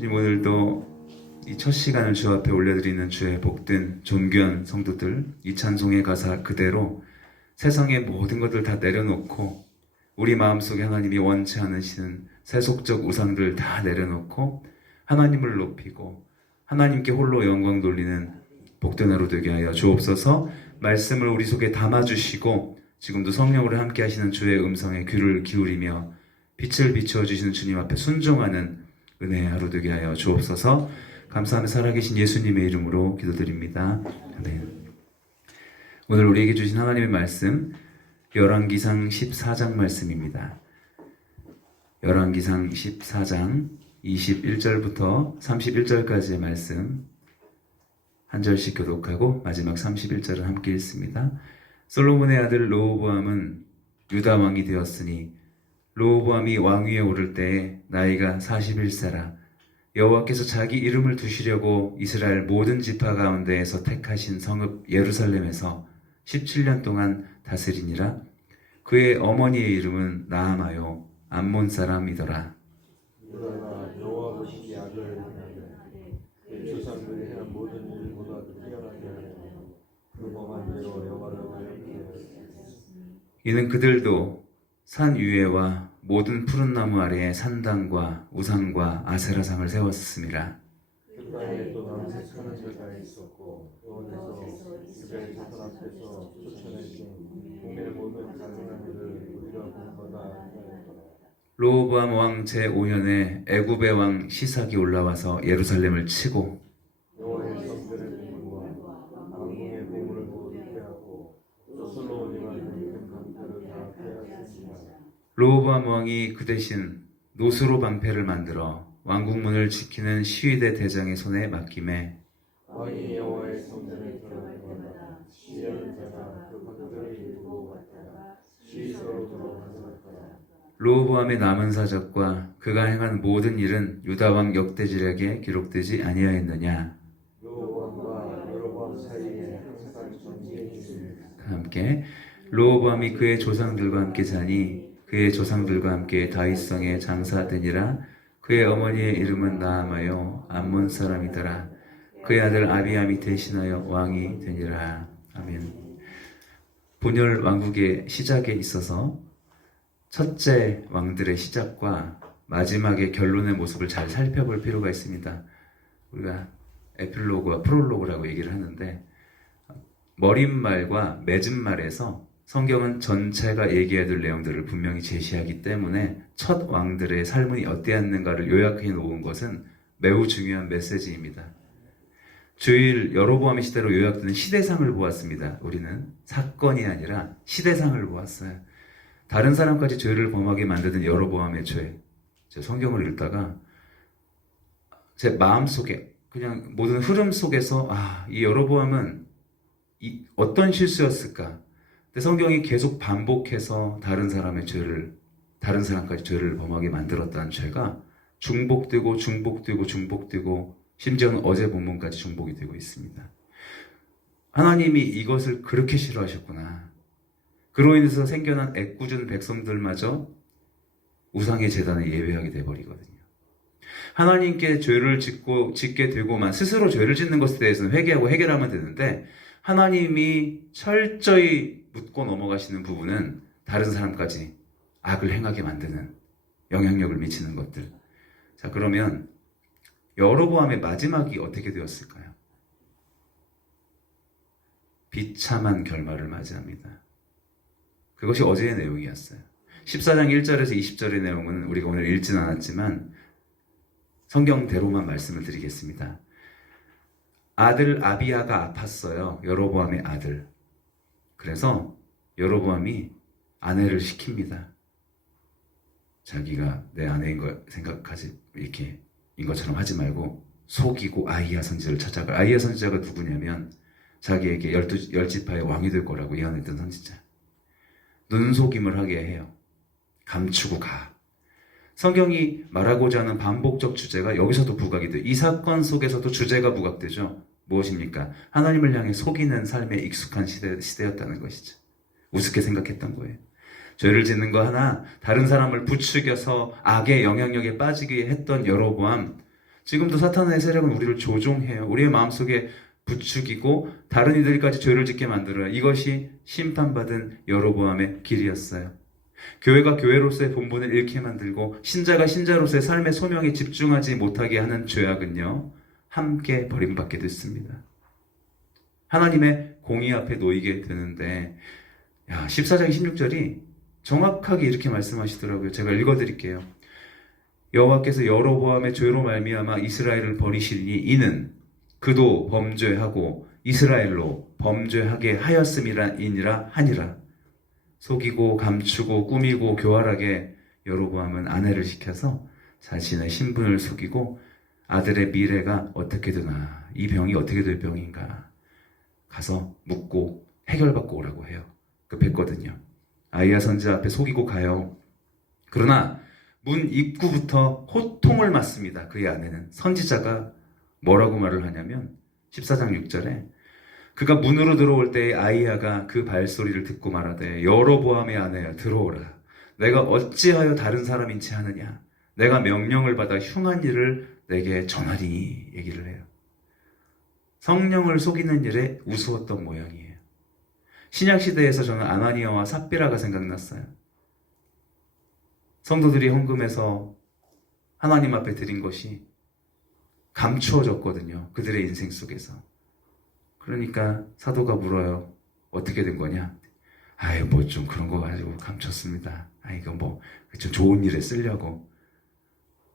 주님, 오늘도 이 첫 시간을 주 앞에 올려드리는 주의 복된 존귀한 성도들, 이 찬송의 가사 그대로 세상의 모든 것들 다 내려놓고 우리 마음속에 하나님이 원치 않으시는 세속적 우상들 다 내려놓고 하나님을 높이고 하나님께 홀로 영광 돌리는 복된 하루 되게 하여 주옵소서. 말씀을 우리 속에 담아주시고 지금도 성령으로 함께 하시는 주의 음성에 귀를 기울이며 빛을 비추어 주시는 주님 앞에 순종하는 은혜의 하루 되게 하여 주옵소서. 감사하며 살아계신 예수님의 이름으로 기도드립니다. 아멘. 오늘 우리에게 주신 하나님의 말씀 열왕기상 14장 말씀입니다. 열왕기상 14장 21절부터 31절까지의 말씀 한 절씩 교독하고 마지막 31절을 함께 읽습니다. 솔로몬의 아들 르호보암은 유다 왕이 되었으니 르호보암이 왕위에 오를 때에 나이가 41세라. 여호와께서 자기 이름을 두시려고 이스라엘 모든 지파 가운데에서 택하신 성읍 예루살렘에서 17년 동안 다스리니라. 그의 어머니의 이름은 나아마요 암몬 사람이더라. 유다가 여호와의 아들 그 조상들이 행한 모든 일보다 뛰어나게 하여 그 범한 대로 여호와를 가리게 하였으니 이는 그들도 산 위에와 모든 푸른 나무 아래에 산당과 우상과 아세라상을 세웠음이라. 그 땅에 또 남색하는 자가 있었고 여호와께서 이스라엘 자손 앞에서 쫓아내신 국민의 모든 가증한 일을 우리가 본 거다 하였더라. 르호보암 왕 제5년에 애굽의 왕 시삭이 올라와서 예루살렘을 치고 여호와의 성전의 보물과 왕궁의 보물을 모두 빼앗고 또 솔로몬이만 큰 강패를 다 빼앗았습니다. 르호보암 왕이 그 대신 노수로 방패를 만들어 왕궁문을 지키는 시위대 대장의 손에 맡김에 왕이 여호와의 성전에 들어갈 때마다 시위하는 자가 그 방패를 들고 갔다가 시위소로 돌아가서더라. 르호보암의 남은 사적과 그가 행한 모든 일은 유다 왕 역대지략에 기록되지 아니하였느냐. 여호와와 여로보암 사이에 항상 전쟁이 있습니다. 함께 르호보암이 그의 조상들과 함께 자니 그의 조상들과 함께 다윗성에 장사되니라. 그의 어머니의 이름은 나아마요 암몬 사람이더라. 그의 아들 아비암이 대신하여 왕이 되니라. 아멘. 분열 왕국의 시작에 있어서 첫째 왕들의 시작과 마지막의 결론의 모습을 잘 살펴볼 필요가 있습니다. 우리가 에필로그와 프롤로그라고 얘기를 하는데 머릿말과 맺은말에서 성경은 전체가 얘기해야 될 내용들을 분명히 제시하기 때문에 첫 왕들의 삶이 어땠는가를 요약해 놓은 것은 매우 중요한 메시지입니다. 주일 여로보암의 시대로 요약되는 시대상을 보았습니다. 우리는 사건이 아니라 시대상을 보았어요. 다른 사람까지 죄를 범하게 만드는 여로보암의 죄. 제 성경을 읽다가 제 마음속에 그냥 모든 흐름 속에서 이 여로보암은 어떤 실수였을까? 근데 성경이 계속 반복해서 다른 사람까지 죄를 범하게 만들었다는 죄가 중복되고 심지어는 어제 본문까지 중복이 되고 있습니다. 하나님이 이것을 그렇게 싫어하셨구나. 그로 인해서 생겨난 애꿎은 백성들마저 우상의 제단에 예배하게 돼버리거든요. 하나님께 죄를 짓게 되고만 스스로 죄를 짓는 것에 대해서는 회개하고 해결하면 되는데 하나님이 철저히 묻고 넘어가시는 부분은 다른 사람까지 악을 행하게 만드는 영향력을 미치는 것들. 자, 그러면 여로보암의 마지막이 어떻게 되었을까요? 비참한 결말을 맞이합니다. 그것이 어제의 내용이었어요. 14장 1절에서 20절의 내용은 우리가 오늘 읽진 않았지만 성경대로만 말씀을 드리겠습니다. 아들 아비야가 아팠어요. 여로보암의 아들. 그래서 여로보암이 아내를 시킵니다. 자기가 내 아내인 거 생각하지 이렇게 인 것처럼 하지 말고 속이고 아히야 선지자를 찾아가. 아히야 선지자가 누구냐면 자기에게 10지파의 왕이 될 거라고 예언했던 선지자. 눈속임을 하게 해요. 감추고 가. 성경이 말하고자 하는 반복적 주제가 여기서도 부각이 돼요. 이 사건 속에서도 주제가 부각되죠. 무엇입니까? 하나님을 향해 속이는 삶에 익숙한 시대였다는 것이죠. 우습게 생각했던 거예요. 죄를 짓는 거 하나, 다른 사람을 부추겨서 악의 영향력에 빠지게 했던 여로보암, 지금도 사탄의 세력은 우리를 조종해요. 우리의 마음속에 부추기고 다른 이들까지 죄를 짓게 만들어요. 이것이 심판받은 여로보암의 길이었어요. 교회가 교회로서의 본분을 잃게 만들고 신자가 신자로서의 삶의 소명에 집중하지 못하게 하는 죄악은요, 함께 버림받게 됐습니다. 하나님의 공의 앞에 놓이게 되는데 14장 16절이 정확하게 이렇게 말씀하시더라고요. 제가 읽어드릴게요. 여호와께서 여로보암의 죄로 말미암아 이스라엘을 버리시리니 이는 그도 범죄하고 이스라엘로 범죄하게 하였음이니라 하니라. 속이고 감추고 꾸미고 교활하게 여로보암은 아내를 시켜서 자신의 신분을 속이고 아들의 미래가 어떻게 되나, 이 병이 어떻게 될 병인가 가서 묻고 해결받고 오라고 해요. 급했거든요. 아이야 선지자 앞에 속이고 가요. 그러나 문 입구부터 호통을 맞습니다. 그의 아내는. 선지자가 뭐라고 말을 하냐면 14장 6절에 그가 문으로 들어올 때에 아이야가 그 발소리를 듣고 말하되 여로보암의 아내야 들어오라. 내가 어찌하여 다른 사람인 채 하느냐. 내가 명령을 받아 흉한 일을 내게 전하리니, 얘기를 해요. 성령을 속이는 일에 우스웠던 모양이에요. 신약시대에서 저는 아나니아와 삽비라가 생각났어요. 성도들이 헌금해서 하나님 앞에 드린 것이 감추어졌거든요. 그들의 인생 속에서. 그러니까 사도가 물어요. 어떻게 된 거냐? 아유, 뭐 좀 그런 거 가지고 감췄습니다. 이거 뭐 좀 좋은 일에 쓰려고.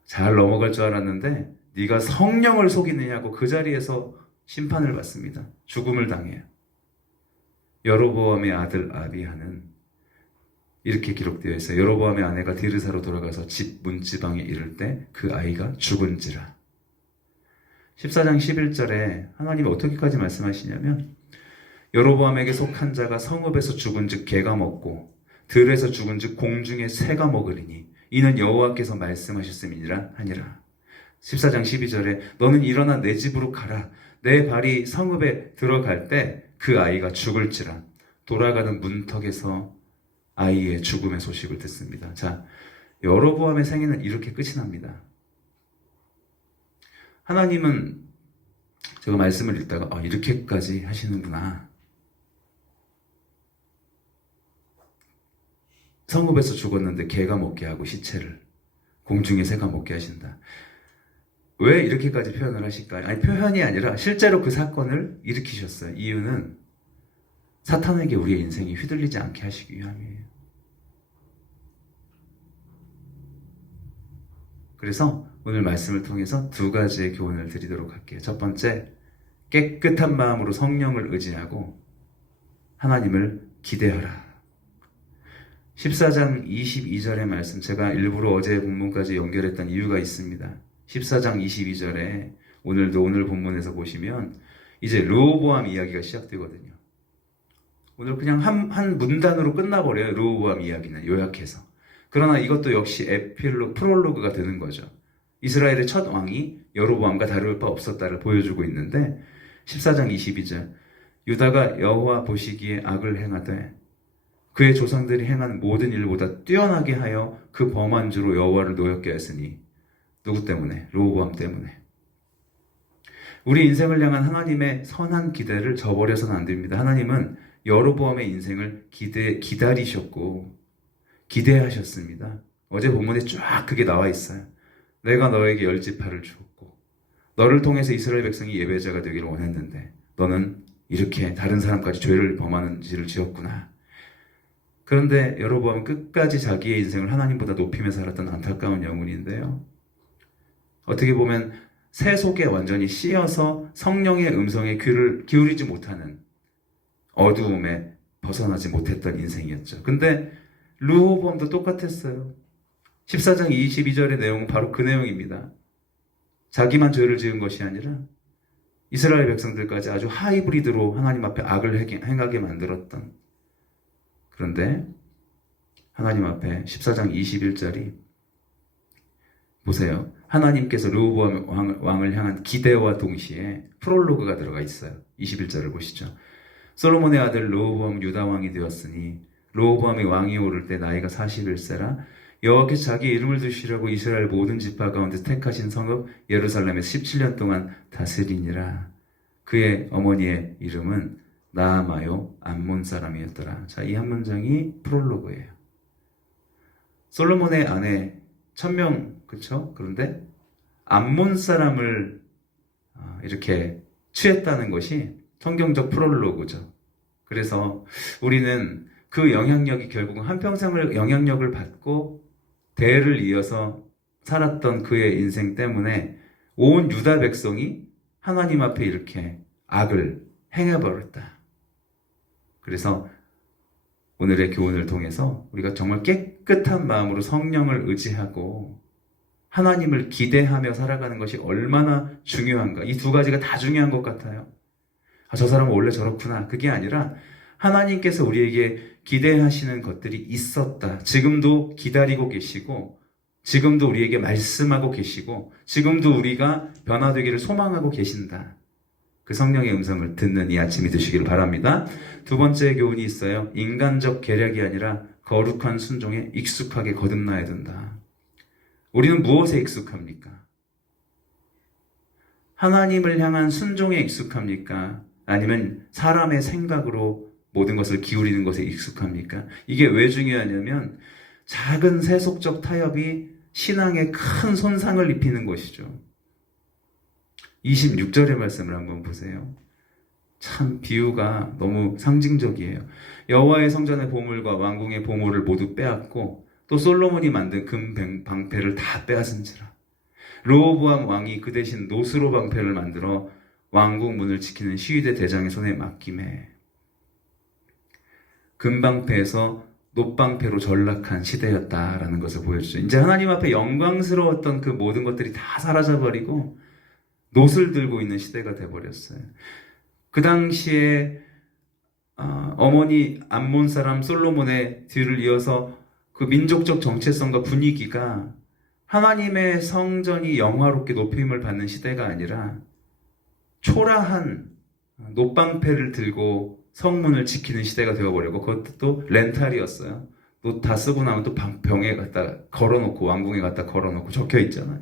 잘 넘어갈 줄 알았는데 네가 성령을 속이느냐고 그 자리에서 심판을 받습니다. 죽음을 당해요. 여로보암의 아들 아비야는 이렇게 기록되어 있어요. 여로보암의 아내가 디르사로 돌아가서 집 문지방에 이를 때 그 아이가 죽은지라. 14장 11절에 하나님이 어떻게까지 말씀하시냐면 여로보암에게 속한 자가 성읍에서 죽은 즉 개가 먹고 들에서 죽은 즉 공중에 새가 먹으리니 이는 여호와께서 말씀하셨음이니라 하니라. 14장 12절에 너는 일어나 내 집으로 가라. 내 발이 성읍에 들어갈 때 그 아이가 죽을지라. 돌아가는 문턱에서 아이의 죽음의 소식을 듣습니다. 자, 여로보암의 생애는 이렇게 끝이 납니다. 하나님은 제가 말씀을 읽다가 이렇게까지 하시는구나. 성읍에서 죽었는데 개가 먹게 하고 시체를 공중에 새가 먹게 하신다. 왜 이렇게까지 표현을 하실까요? 아니, 표현이 아니라 실제로 그 사건을 일으키셨어요. 이유는 사탄에게 우리의 인생이 휘둘리지 않게 하시기 위함이에요. 그래서 오늘 말씀을 통해서 두 가지의 교훈을 드리도록 할게요. 첫 번째, 깨끗한 마음으로 성령을 의지하고 하나님을 기대하라. 14장 22절의 말씀, 제가 일부러 어제 본문까지 연결했던 이유가 있습니다. 14장 22절에 오늘 본문에서 보시면 이제 르호보암 이야기가 시작되거든요. 오늘 그냥 한 문단으로 끝나버려요. 르호보암 이야기는 요약해서. 그러나 이것도 역시 프롤로그가 되는 거죠. 이스라엘의 첫 왕이 여로보암과 다를 바 없었다를 보여주고 있는데 14장 22절 유다가 여호와 보시기에 악을 행하되 그의 조상들이 행한 모든 일보다 뛰어나게 하여 그 범한 죄로 여호와를 노엽게 했으니 누구 때문에? 르호보암 때문에. 우리 인생을 향한 하나님의 선한 기대를 저버려서는 안 됩니다. 하나님은 여로보암의 인생을 기다리셨고 기대하셨습니다. 어제 본문에 쫙 그게 나와 있어요. 내가 너에게 열지파를 주었고 너를 통해서 이스라엘 백성이 예배자가 되기를 원했는데 너는 이렇게 다른 사람까지 죄를 범하는 짓을 지었구나. 그런데 여로보암은 끝까지 자기의 인생을 하나님보다 높이며 살았던 안타까운 영혼인데요. 어떻게 보면 새 속에 완전히 씌어서 성령의 음성에 귀를 기울이지 못하는 어두움에 벗어나지 못했던 인생이었죠. 근데 르호보암도 똑같았어요. 14장 22절의 내용은 바로 그 내용입니다. 자기만 죄를 지은 것이 아니라 이스라엘 백성들까지 아주 하이브리드로 하나님 앞에 악을 행하게 만들었던. 그런데 하나님 앞에 14장 21절이 보세요. 하나님께서 르호보암 왕을 향한 기대와 동시에 프롤로그가 들어가 있어요. 21절을 보시죠. 솔로몬의 아들 르호보암 유다 왕이 되었으니 르호보암이 왕이 오를 때 나이가 41세라 여호와께서 자기 이름을 두시려고 이스라엘 모든 지파 가운데 택하신 성읍 예루살렘에서 17년 동안 다스리니라. 그의 어머니의 이름은 나아마요 암몬 사람이었더라. 자, 이 한 문장이 프롤로그예요. 솔로몬의 아내 1000명, 그쵸? 그런데 암몬 사람을 이렇게 취했다는 것이 성경적 프롤로그죠. 그래서 우리는 그 영향력이 결국은 한평생을 영향력을 받고 대를 이어서 살았던 그의 인생 때문에 온 유다 백성이 하나님 앞에 이렇게 악을 행해버렸다. 그래서 오늘의 교훈을 통해서 우리가 정말 깨끗한 마음으로 성령을 의지하고 하나님을 기대하며 살아가는 것이 얼마나 중요한가. 이 두 가지가 다 중요한 것 같아요. 저 사람은 원래 저렇구나. 그게 아니라 하나님께서 우리에게 기대하시는 것들이 있었다. 지금도 기다리고 계시고, 지금도 우리에게 말씀하고 계시고, 지금도 우리가 변화되기를 소망하고 계신다. 그 성령의 음성을 듣는 이 아침이 되시기를 바랍니다. 두 번째 교훈이 있어요. 인간적 계략이 아니라 거룩한 순종에 익숙하게 거듭나야 된다. 우리는 무엇에 익숙합니까? 하나님을 향한 순종에 익숙합니까? 아니면 사람의 생각으로 모든 것을 기울이는 것에 익숙합니까? 이게 왜 중요하냐면 작은 세속적 타협이 신앙에 큰 손상을 입히는 것이죠. 26절의 말씀을 한번 보세요. 참 비유가 너무 상징적이에요. 여호와의 성전의 보물과 왕궁의 보물을 모두 빼앗고 또 솔로몬이 만든 금 방패를 다 빼앗은지라. 르호보암 왕이 그 대신 노스로 방패를 만들어 왕궁 문을 지키는 시위대 대장의 손에 맡김에 금방패에서 놋방패로 전락한 시대였다라는 것을 보여주죠. 이제 하나님 앞에 영광스러웠던 그 모든 것들이 다 사라져버리고 놋을 들고 있는 시대가 돼버렸어요. 그 당시에 어머니 암몬 사람 솔로몬의 뒤를 이어서 그 민족적 정체성과 분위기가 하나님의 성전이 영화롭게 높임을 받는 시대가 아니라 초라한 놋방패를 들고 성문을 지키는 시대가 되어버리고 그것도 또 렌탈이었어요. 또 다 쓰고 나면 또 병에 갖다 걸어놓고 왕궁에 갖다 걸어놓고 적혀있잖아요.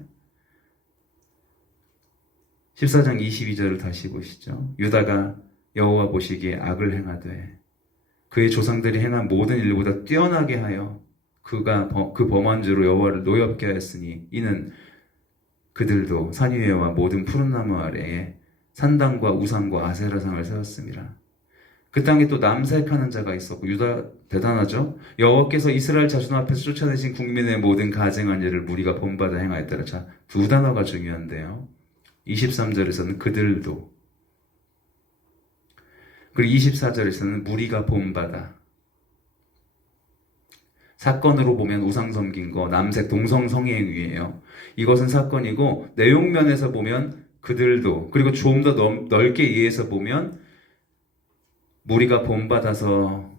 14장 22절을 다시 보시죠. 유다가 여호와 보시기에 악을 행하되 그의 조상들이 행한 모든 일보다 뛰어나게 하여 그가 그 범한 죄로 여호와를 노엽게 하였으니 이는 그들도 산 위에와 모든 푸른 나무 아래에 산당과 우상과 아세라상을 세웠습니다. 그 땅에 또 남색하는 자가 있었고 유다 대단하죠. 여호와께서 이스라엘 자손 앞에서 쫓아내신 국민의 모든 가증한 일을 무리가 본받아 행하였더라. 자, 두 단어가 중요한데요. 23절에서는 그들도, 그리고 24절에서는 무리가 본받아. 사건으로 보면 우상 섬긴 거, 남색 동성 성행위예요. 이것은 사건이고 내용면에서 보면 그들도, 그리고 좀 더 넓게 이해해서 보면 무리가 본받아서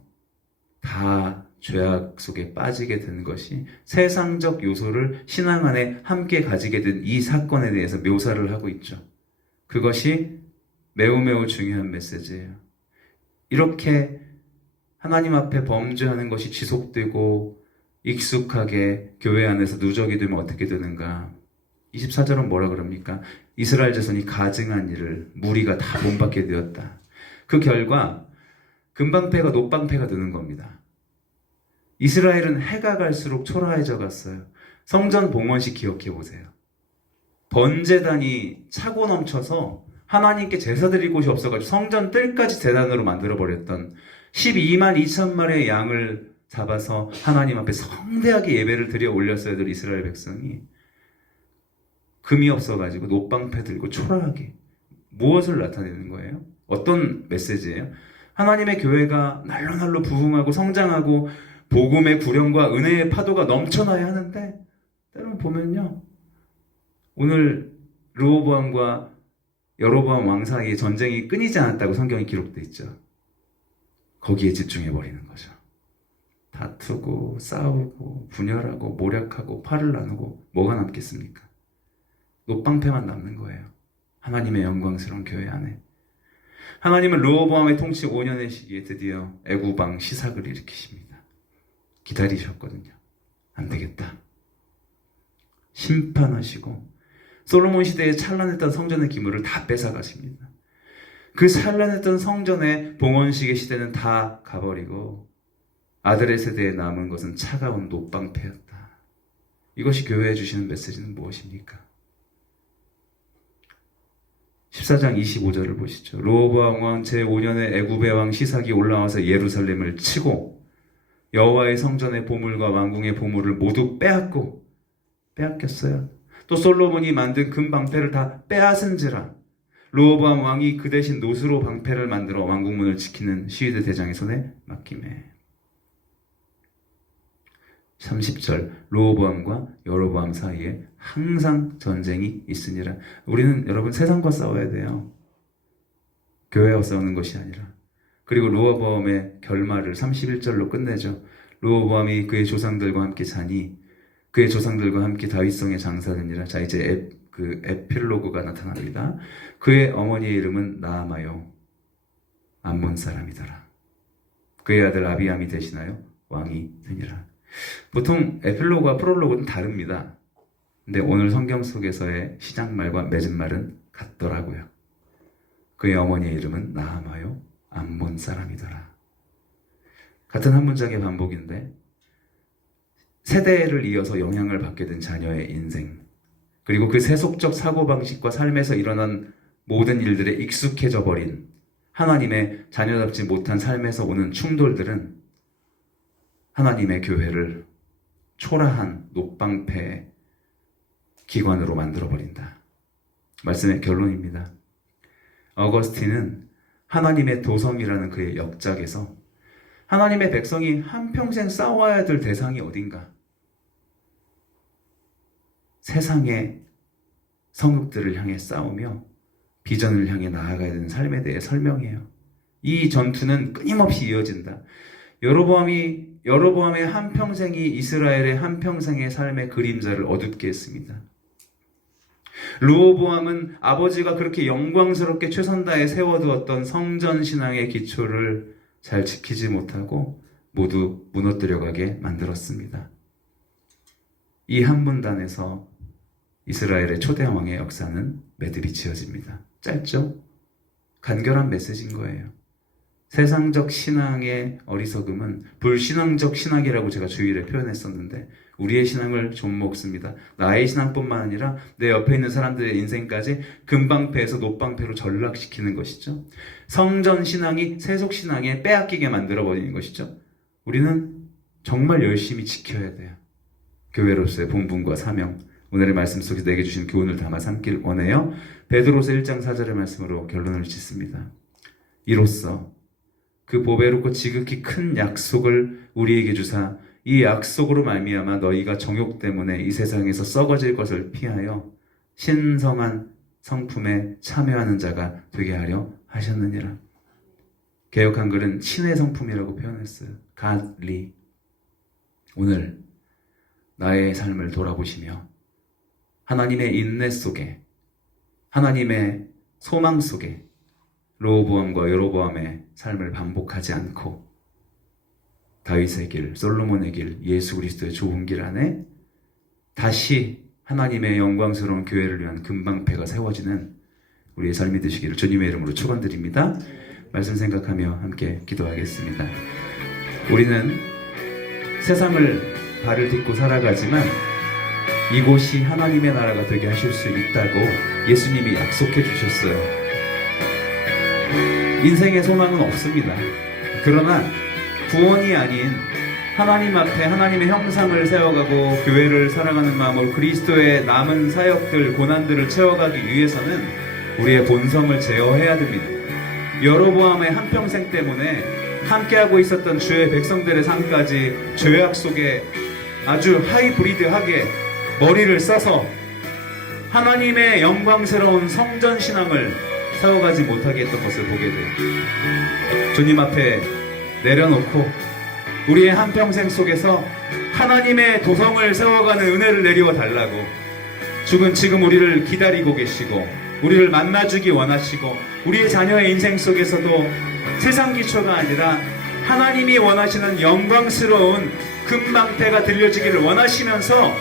다 죄악 속에 빠지게 된 것이 세상적 요소를 신앙 안에 함께 가지게 된 이 사건에 대해서 묘사를 하고 있죠. 그것이 매우 중요한 메시지예요. 이렇게 하나님 앞에 범죄하는 것이 지속되고 익숙하게 교회 안에서 누적이 되면 어떻게 되는가? 24절은 뭐라 그럽니까? 이스라엘 자손이 가증한 일을 무리가 다 본받게 되었다. 그 결과 금방패가 놋방패가 되는 겁니다. 이스라엘은 해가 갈수록 초라해져 갔어요. 성전 봉헌식 기억해 보세요. 번제단이 차고 넘쳐서 하나님께 제사 드릴 곳이 없어가지고 성전 뜰까지 제단으로 만들어버렸던 12만 2천 마리의 양을 잡아서 하나님 앞에 성대하게 예배를 드려 올렸어야 될 이스라엘 백성이 금이 없어가지고 놋방패 들고 초라하게 무엇을 나타내는 거예요? 어떤 메시지예요? 하나님의 교회가 날로 부흥하고 성장하고 복음의 구령과 은혜의 파도가 넘쳐나야 하는데 때로는 보면요, 오늘 르호보암과 여로보암 왕 사이에 전쟁이 끊이지 않았다고 성경이 기록되어 있죠. 거기에 집중해버리는 거죠. 다투고 싸우고 분열하고 모략하고 팔을 나누고 뭐가 남겠습니까? 놋방패만 남는 거예요. 하나님의 영광스러운 교회 안에. 하나님은 르호보암의 통치 5년의 시기에 드디어 애구방 시삭을 일으키십니다. 기다리셨거든요. 안 되겠다. 심판하시고 솔로몬 시대에 찬란했던 성전의 기물을 다 뺏어가십니다. 그 찬란했던 성전의 봉헌식의 시대는 다 가버리고 아들의 세대에 남은 것은 차가운 녹방패였다. 이것이 교회에 주시는 메시지는 무엇입니까? 14장 25절을 보시죠. 르호보암 왕 제5년에 애굽의 왕 시삭이 올라와서 예루살렘을 치고 여호와의 성전의 보물과 왕궁의 보물을 모두 빼앗겼어요. 또 솔로몬이 만든 금방패를 다 빼앗은지라 르호보암 왕이 그 대신 노스로 방패를 만들어 왕궁문을 지키는 시위대 대장의 손에 맡기매. 30절 르호보암과 여로보암 사이에 항상 전쟁이 있으니라. 우리는 여러분 세상과 싸워야 돼요. 교회와 싸우는 것이 아니라. 그리고 르호보암의 결말을 31절로 끝내죠. 르호보암이 그의 조상들과 함께 자니 그의 조상들과 함께 다윗성에 장사되니라. 자, 이제 그 에필로그가 나타납니다. 그의 어머니의 이름은 나아마요 암몬 사람이더라. 그의 아들 아비암이 대신하여 왕이 되니라. 보통 에필로그와 프롤로그는 다릅니다. 근데 오늘 성경 속에서의 시작말과 맺은말은 같더라고요. 그의 어머니의 이름은 나아마요 암몬 사람이더라. 같은 한 문장의 반복인데 세대를 이어서 영향을 받게 된 자녀의 인생, 그리고 그 세속적 사고방식과 삶에서 일어난 모든 일들에 익숙해져 버린 하나님의 자녀답지 못한 삶에서 오는 충돌들은 하나님의 교회를 초라한 녹방패 기관으로 만들어버린다. 말씀의 결론입니다. 어거스틴은 하나님의 도성이라는 그의 역작에서 하나님의 백성이 한평생 싸워야 될 대상이 어딘가? 세상의 성읍들을 향해 싸우며 비전을 향해 나아가야 되는 삶에 대해 설명해요. 이 전투는 끊임없이 이어진다. 여로보암의 한평생이 이스라엘의 한평생의 삶의 그림자를 어둡게 했습니다. 르호보암은 아버지가 그렇게 영광스럽게 최선 다해 세워두었던 성전신앙의 기초를 잘 지키지 못하고 모두 무너뜨려가게 만들었습니다. 이 한 문단에서 이스라엘의 초대 왕의 역사는 매듭이 지어집니다. 짧죠? 간결한 메시지인 거예요. 세상적 신앙의 어리석음은 불신앙적 신학이라고 제가 주일에 표현했었는데 우리의 신앙을 좀먹습니다. 나의 신앙뿐만 아니라 내 옆에 있는 사람들의 인생까지 금방패에서 노방패로 전락시키는 것이죠. 성전 신앙이 세속 신앙에 빼앗기게 만들어버리는 것이죠. 우리는 정말 열심히 지켜야 돼요. 교회로서의 본분과 사명, 오늘의 말씀 속에서 내게 주신 교훈을 담아 삼길 원해요. 베드로서 1장 4절의 말씀으로 결론을 짓습니다. 이로써 그 보배롭고 지극히 큰 약속을 우리에게 주사 이 약속으로 말미암아 너희가 정욕 때문에 이 세상에서 썩어질 것을 피하여 신성한 성품에 참여하는 자가 되게 하려 하셨느니라. 개역 한글은 신의 성품이라고 표현했어요. godly. 오늘 나의 삶을 돌아보시며 하나님의 인내 속에, 하나님의 소망 속에 르호보암과 여로보암의 삶을 반복하지 않고 다윗의 길, 솔로몬의 길, 예수 그리스도의 좋은 길 안에 다시 하나님의 영광스러운 교회를 위한 금방패가 세워지는 우리의 삶이 되시기를 주님의 이름으로 축원드립니다. 말씀 생각하며 함께 기도하겠습니다. 우리는 세상을 발을 딛고 살아가지만 이곳이 하나님의 나라가 되게 하실 수 있다고 예수님이 약속해 주셨어요. 인생의 소망은 없습니다. 그러나 구원이 아닌 하나님 앞에 하나님의 형상을 세워가고 교회를 사랑하는 마음으로 그리스도의 남은 사역들, 고난들을 채워가기 위해서는 우리의 본성을 제어해야 됩니다. 여로보암의 한평생 때문에 함께하고 있었던 주의 백성들의 삶까지 죄악 속에 아주 하이브리드하게 머리를 써서 하나님의 영광스러운 성전신앙을 세워가지 못하게 했던 것을 보게 돼요. 주님 앞에 내려놓고 우리의 한평생 속에서 하나님의 도성을 세워가는 은혜를 내리워 달라고, 지금 우리를 기다리고 계시고 우리를 만나주기 원하시고 우리의 자녀의 인생 속에서도 세상 기초가 아니라 하나님이 원하시는 영광스러운 금방패가 들려지기를 원하시면서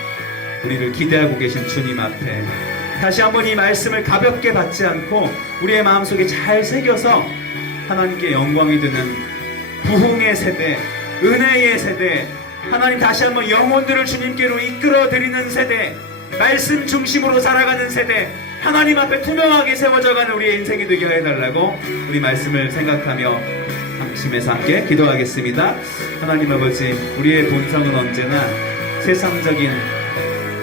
우리를 기대하고 계신 주님 앞에 다시 한번 이 말씀을 가볍게 받지 않고 우리의 마음속에 잘 새겨서 하나님께 영광이 드는 부흥의 세대, 은혜의 세대, 하나님 다시 한번 영혼들을 주님께로 이끌어 드리는 세대, 말씀 중심으로 살아가는 세대, 하나님 앞에 투명하게 세워져가는 우리의 인생이 되게 해달라고 우리 말씀을 생각하며 함심에서 함께 기도하겠습니다. 하나님 아버지, 우리의 본성은 언제나 세상적인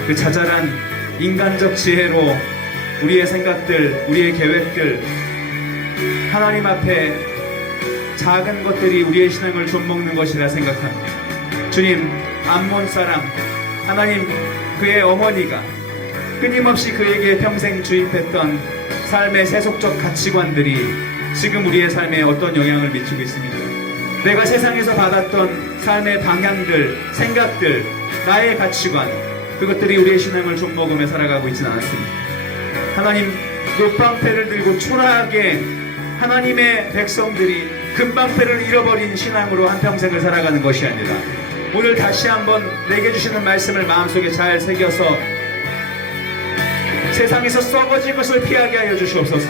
그 자잘한 인간적 지혜로 우리의 생각들, 우리의 계획들, 하나님 앞에 작은 것들이 우리의 신앙을 좀먹는 것이라 생각합니다. 주님, 암몬 사람 하나님, 그의 어머니가 끊임없이 그에게 평생 주입했던 삶의 세속적 가치관들이 지금 우리의 삶에 어떤 영향을 미치고 있습니까? 내가 세상에서 받았던 삶의 방향들, 생각들, 나의 가치관, 그것들이 우리의 신앙을 좀먹으며 살아가고 있지는 않았습니다. 하나님, 높방패를 들고 초라하게 하나님의 백성들이 금방패를 잃어버린 신앙으로 한평생을 살아가는 것이 아니라 오늘 다시 한번 내게 주시는 말씀을 마음속에 잘 새겨서 세상에서 썩어질 것을 피하게 하여 주시옵소서.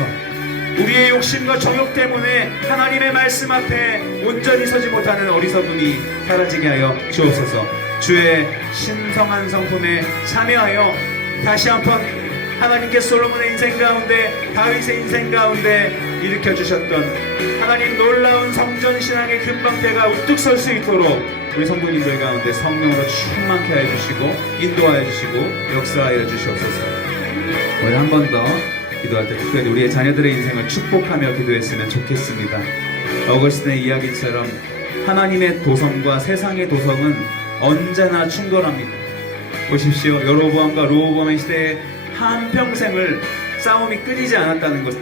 우리의 욕심과 정욕 때문에 하나님의 말씀 앞에 온전히 서지 못하는 어리석음이 사라지게 하여 주옵소서. 주의 신성한 성품에 참여하여 다시 한번 하나님께 솔로몬의 인생 가운데, 다윗의 인생 가운데 일으켜 주셨던 하나님 놀라운 성전 신앙의 금방패가 우뚝 설 수 있도록 우리 성도님들 가운데 성령으로 충만케 하여 주시고 인도하여 주시고 역사하여 주시옵소서. 오늘 한 번 더 기도할 때 특별히 우리의 자녀들의 인생을 축복하며 기도했으면 좋겠습니다. 어거스틴의 이야기처럼 하나님의 도성과 세상의 도성은 언제나 충돌합니다. 보십시오. 여로보암과 르호보암의 시대에 한평생을 싸움이 끊이지 않았다는 것,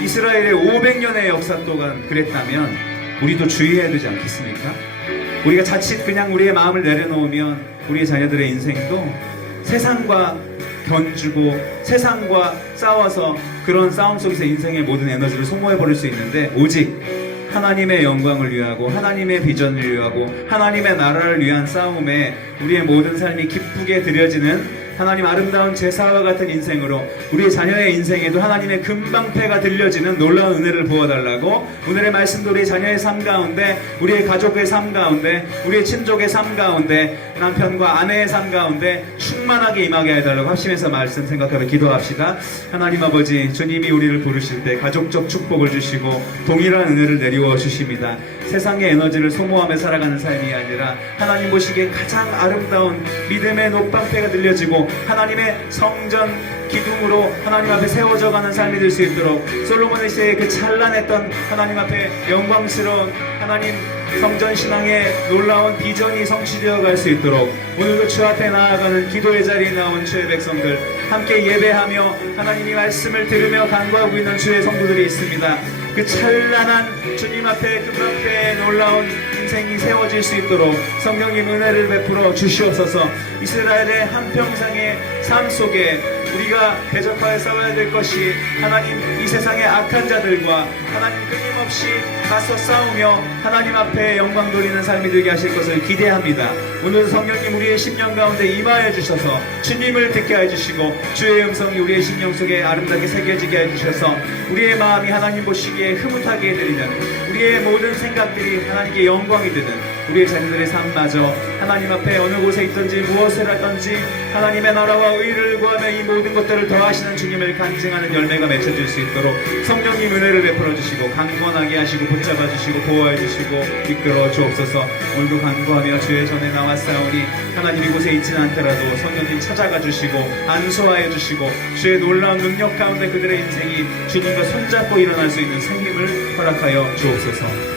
이스라엘의 500년의 역사 동안 그랬다면 우리도 주의해야 되지 않겠습니까? 우리가 자칫 그냥 우리의 마음을 내려놓으면 우리의 자녀들의 인생도 세상과 견주고 세상과 싸워서 그런 싸움 속에서 인생의 모든 에너지를 소모해버릴 수 있는데, 오직 하나님의 영광을 위하고 하나님의 비전을 위하고 하나님의 나라를 위한 싸움에 우리의 모든 삶이 기쁘게 드려지는 하나님 아름다운 제사와 같은 인생으로 우리의 자녀의 인생에도 하나님의 금방패가 들려지는 놀라운 은혜를 부어달라고 오늘의 말씀도 우리의 자녀의 삶 가운데, 우리의 가족의 삶 가운데, 우리의 친족의 삶 가운데, 남편과 아내의 삶 가운데 충만하게 임하게 해달라고 합심해서 말씀 생각하며 기도합시다. 하나님 아버지, 주님이 우리를 부르실 때 가족적 축복을 주시고 동일한 은혜를 내리워 주십니다. 세상의 에너지를 소모하며 살아가는 삶이 아니라 하나님 보시기에 가장 아름다운 믿음의 높방패가 들려지고 하나님의 성전 기둥으로 하나님 앞에 세워져가는 삶이 될 수 있도록 솔로몬의 시대에 그 찬란했던 하나님 앞에 영광스러운 하나님 성전 신앙의 놀라운 비전이 성취되어 갈 수 있도록 오늘도 주 앞에 나아가는 기도의 자리에 나온 주의 백성들 함께 예배하며 하나님이 말씀을 들으며 간구하고 있는 주의 성도들이 있습니다. 그 찬란한 주님 앞에 금방패의 놀라운 인생이 세워질 수 있도록 성령님 은혜를 베풀어 주시옵소서. 이스라엘의 한평생의 삶 속에 우리가 대적하여 싸워야 될 것이 하나님 이 세상의 악한 자들과 하나님 끊임없이 맞서 싸우며 하나님 앞에 영광 돌리는 삶이 되게 하실 것을 기대합니다. 오늘 성령님 우리의 심령 가운데 임하여 주셔서 주님을 듣게 해주시고 주의 음성이 우리의 심령 속에 아름답게 새겨지게 해주셔서 우리의 마음이 하나님 보시기에 흐뭇하게 해드리는 우리의 모든 생각들이 하나님께 영광이 되는 우리의 자녀들의 삶마저 하나님 앞에 어느 곳에 있든지 무엇을 하든지 하나님의 나라와 의를 구하며 이 모든 것들을 더하시는 주님을 간증하는 열매가 맺혀질 수 있도록 성령님 은혜를 베풀어 주시고 강건하게 하시고 붙잡아 주시고 보호해 주시고 이끌어 주옵소서. 오늘도 간구하며 주의 전에 나왔사오니 하나님 이곳에 있지는 않더라도 성령님 찾아가 주시고 안수하여 주시고 주의 놀라운 능력 가운데 그들의 인생이 주님과 손잡고 일어날 수 있는 새 힘을 허락하여 주옵소서.